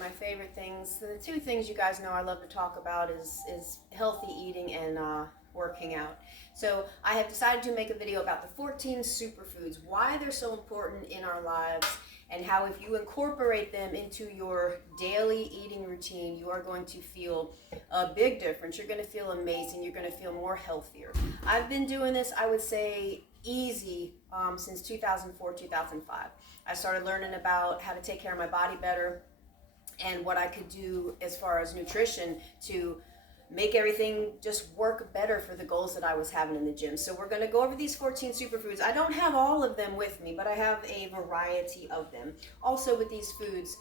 of my favorite things. The two things you guys know I love to talk about is healthy eating and working out. So I have decided to make a video about the 14 superfoods, why they're so important in our lives, and how if you incorporate them into your daily eating routine, you are going to feel a big difference. You're going to feel amazing. You're going to feel more healthier. I've been doing this, I would say, easy since 2004, 2005. I started learning about how to take care of my body better and what I could do as far as nutrition to make everything just work better for the goals that I was having in the gym. So we're going to go over these 14 superfoods. I don't have all of them with me, but I have a variety of them. Also with these foods,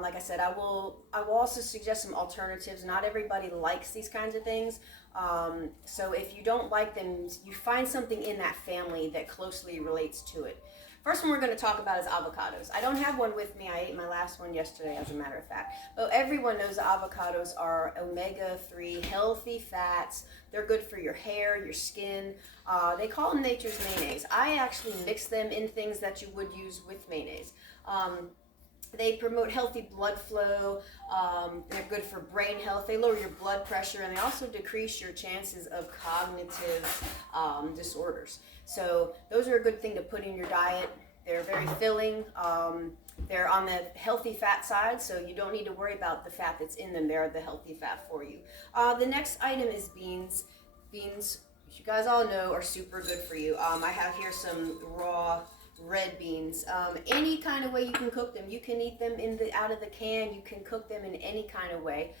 like I said, I will also suggest some alternatives. Not everybody likes these kinds of things. So if you don't like them, you find something in that family that closely relates to it. First one we're going to talk about is avocados. I don't have one with me. I ate my last one yesterday, as a matter of fact. But everyone knows that avocados are omega-3 healthy fats. They're good for your hair, your skin. They call them nature's mayonnaise. I actually mix them in things that you would use with mayonnaise. They promote healthy blood flow. They're good for brain health. They lower your blood pressure, and they also decrease your chances of cognitive disorders. So those are a good thing to put in your diet. They're very filling. They're on the healthy fat side, so you don't need to worry about the fat that's in them. They're the healthy fat for you. The next item is beans. Beans, as you guys all know, are super good for you. I have here some raw red beans. Any kind of way you can cook them. You can eat them out of the can. You can cook them in any kind of way.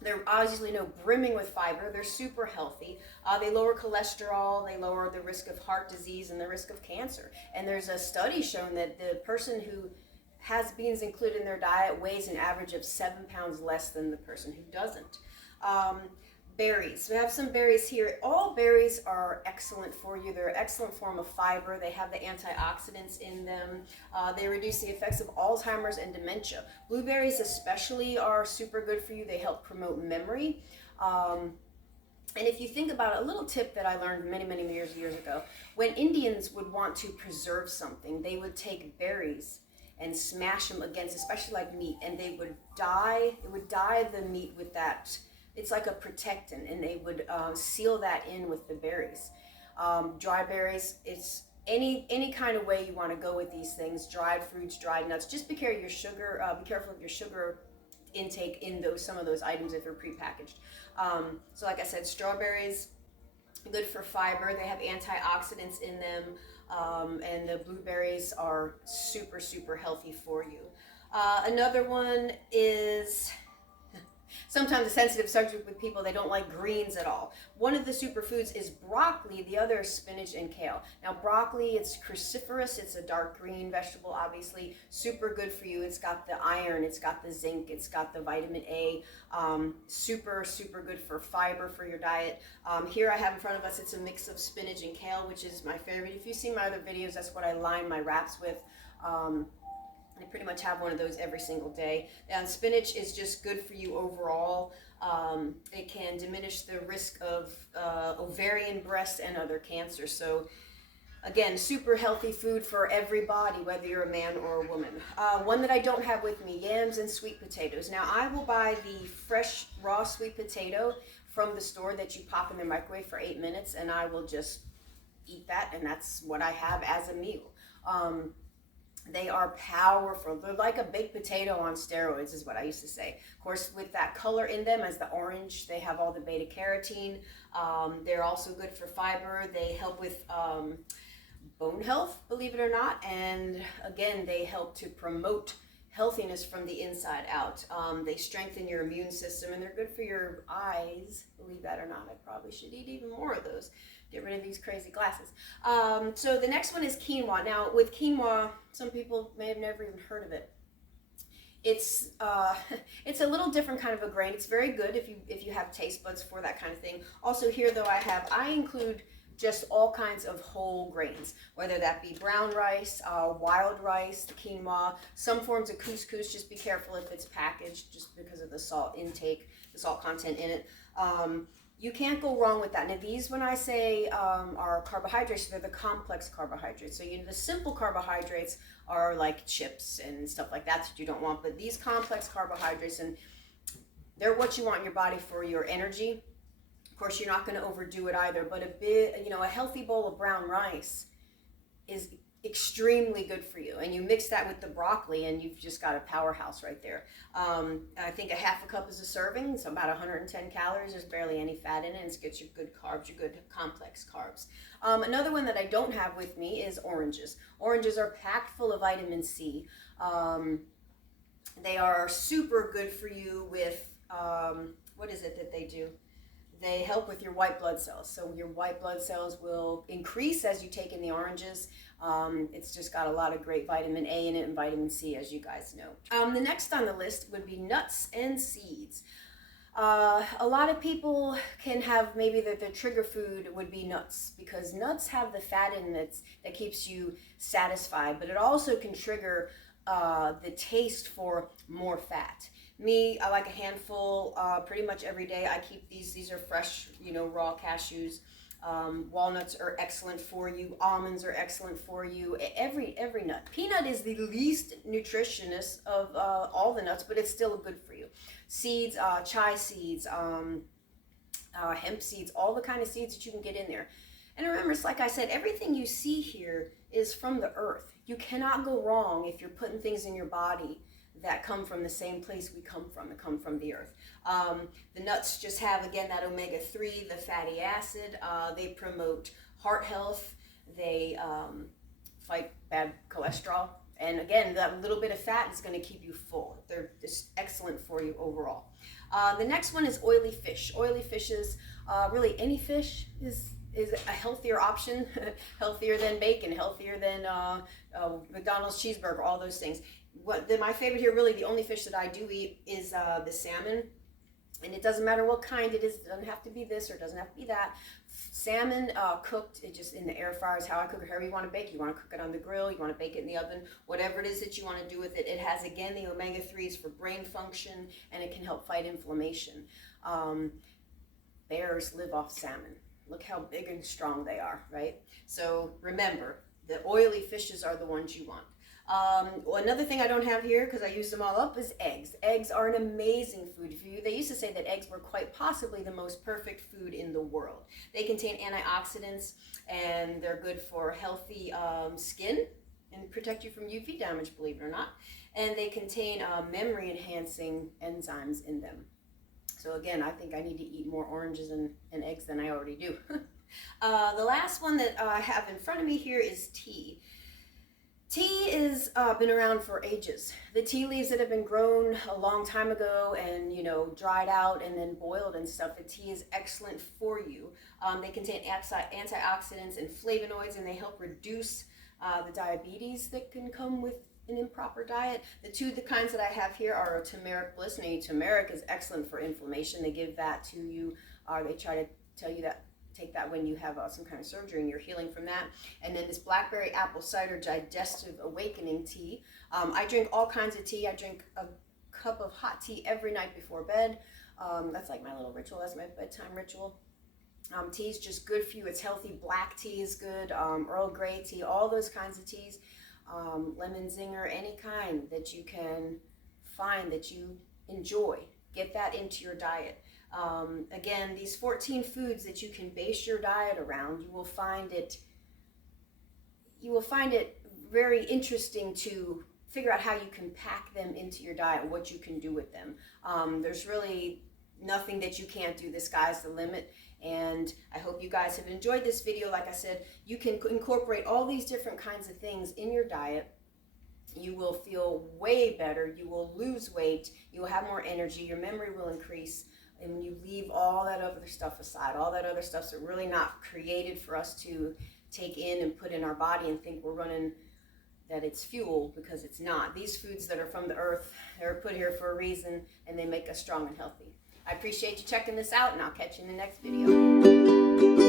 They're obviously brimming with fiber. They're super healthy. They lower cholesterol. They lower the risk of heart disease and the risk of cancer. And there's a study showing that the person who has beans included in their diet weighs an average of 7 pounds less than the person who doesn't. Berries. We have some berries here. All berries are excellent for you. They're an excellent form of fiber. They have the antioxidants in them. They reduce the effects of Alzheimer's and dementia. Blueberries especially are super good for you. They help promote memory. And if you think about it, a little tip that I learned many years ago, when Indians would want to preserve something, they would take berries and smash them against, especially like meat, and they would dye the meat with that. It's like a protectant, and they would seal that in with the berries. Dry berries, it's any kind of way you want to go with these things. Dried fruits, dried nuts. Just be careful of your sugar. Be careful of your sugar intake in some of those items if they're prepackaged. So like I said, strawberries, good for fiber. They have antioxidants in them, and the blueberries are super healthy for you. Another one is sometimes a sensitive subject with people. They don't like greens at all. One of the superfoods is broccoli. The other is spinach and kale. Now broccoli, it's cruciferous. It's a dark green vegetable, obviously. Super good for you. It's got the iron. It's got the zinc. It's got the vitamin A. Super good for fiber for your diet. Here I have in front of us, it's a mix of spinach and kale, which is my favorite. If you see my other videos, that's what I line my wraps with. I pretty much have one of those every single day. And spinach is just good for you overall. It can diminish the risk of ovarian, breast, and other cancers. So again, super healthy food for everybody, whether you're a man or a woman. One that I don't have with me, yams and sweet potatoes. Now I will buy the fresh raw sweet potato from the store that you pop in the microwave for 8 minutes, and I will just eat that, and that's what I have as a meal. They are powerful. They're like a baked potato on steroids is what I used to say. Of course, with that color in them as the orange, they have all the beta carotene. They're also good for fiber. They help with bone health, believe it or not. And again, they help to promote healthiness from the inside out. They strengthen your immune system, and they're good for your eyes, believe that or not. I probably should eat even more of those. Get rid of these crazy glasses. So the next one is quinoa. Now with quinoa, some people may have never even heard of it. It's a little different kind of a grain. It's very good if you have taste buds for that kind of thing. Also here though, I include just all kinds of whole grains, whether that be brown rice, wild rice, quinoa, some forms of couscous. Just be careful if it's packaged, just because of the salt intake, the salt content in it. You can't go wrong with that. Now these, when I say are carbohydrates, they're the complex carbohydrates. So the simple carbohydrates are like chips and stuff like that you don't want. But these complex carbohydrates, and they're what you want in your body for your energy. Of course, you're not going to overdo it either. But a healthy bowl of brown rice is extremely good for you, and you mix that with the broccoli and you've just got a powerhouse right there. I think a half a cup is a serving. It's about 110 calories. There's barely any fat in it, and it gets your good carbs, your good complex carbs. Another one that I don't have with me is oranges. Oranges are packed full of vitamin C. They are super good for you with what is it that they do? They help with your white blood cells. So your white blood cells will increase as you take in the oranges. It's just got a lot of great vitamin A in it and vitamin C, as you guys know. The next on the list would be nuts and seeds. A lot of people can have maybe the trigger food would be nuts, because nuts have the fat in it that keeps you satisfied, but it also can trigger the taste for more fat. Me, I like a handful pretty much every day. I keep these. These are fresh, raw cashews. Walnuts are excellent for you. Almonds are excellent for you. Every nut. Peanut is the least nutritious of all the nuts, but it's still good for you. Seeds, chai seeds, hemp seeds, all the kind of seeds that you can get in there. And remember, it's like I said, everything you see here is from the earth. You cannot go wrong if you're putting things in your body that come from the same place we come from, that come from the earth. The nuts just have, again, that omega-3, the fatty acid. They promote heart health. They fight bad cholesterol. And again, that little bit of fat is going to keep you full. They're just excellent for you overall. The next one is oily fish. Oily fishes, really any fish is a healthier option, healthier than bacon, healthier than McDonald's cheeseburger, all those things. My favorite here, really the only fish that I do eat is the salmon. And it doesn't matter what kind it is. It doesn't have to be this or it doesn't have to be that. Salmon cooked, it just in the air fryer is how I cook it. However you want to bake it. You want to cook it on the grill, you want to bake it in the oven, whatever it is that you want to do with it. It has, again, the omega-3s for brain function, and it can help fight inflammation. Bears live off salmon. Look how big and strong they are, right? So remember, the oily fishes are the ones you want. Another thing I don't have here, because I used them all up, is eggs. Eggs are an amazing food for you. They used to say that eggs were quite possibly the most perfect food in the world. They contain antioxidants, and they're good for healthy skin and protect you from UV damage, believe it or not. And they contain memory-enhancing enzymes in them. So again, I think I need to eat more oranges and eggs than I already do. The last one that I have in front of me here is tea. Tea has been around for ages. The tea leaves that have been grown a long time ago and, dried out and then boiled and stuff, the tea is excellent for you. They contain antioxidants and flavonoids, and they help reduce the diabetes that can come with an improper diet. The kinds that I have here are turmeric bliss. Now, turmeric is excellent for inflammation. They give that to you. They try to tell you that take that when you have some kind of surgery and you're healing from that. And then this blackberry apple cider digestive awakening tea. I drink all kinds of tea. I drink a cup of hot tea every night before bed. That's like my little ritual. That's my bedtime ritual. Tea is just good for you. It's healthy. Black tea is good. Earl Grey tea, all those kinds of teas. Lemon zinger, any kind that you can find that you enjoy. Get that into your diet. Again, these 14 foods that you can base your diet around, you will find it very interesting to figure out how you can pack them into your diet, what you can do with them. There's really nothing that you can't do. The sky's the limit. And I hope you guys have enjoyed this video. Like I said, you can incorporate all these different kinds of things in your diet. You will feel way better. You will lose weight. You will have more energy. Your memory will increase. And when you leave all that other stuff aside, all that other stuff's really not created for us to take in and put in our body and think we're running, that it's fuel, because it's not. These foods that are from the earth, they're put here for a reason, and they make us strong and healthy. I appreciate you checking this out, and I'll catch you in the next video.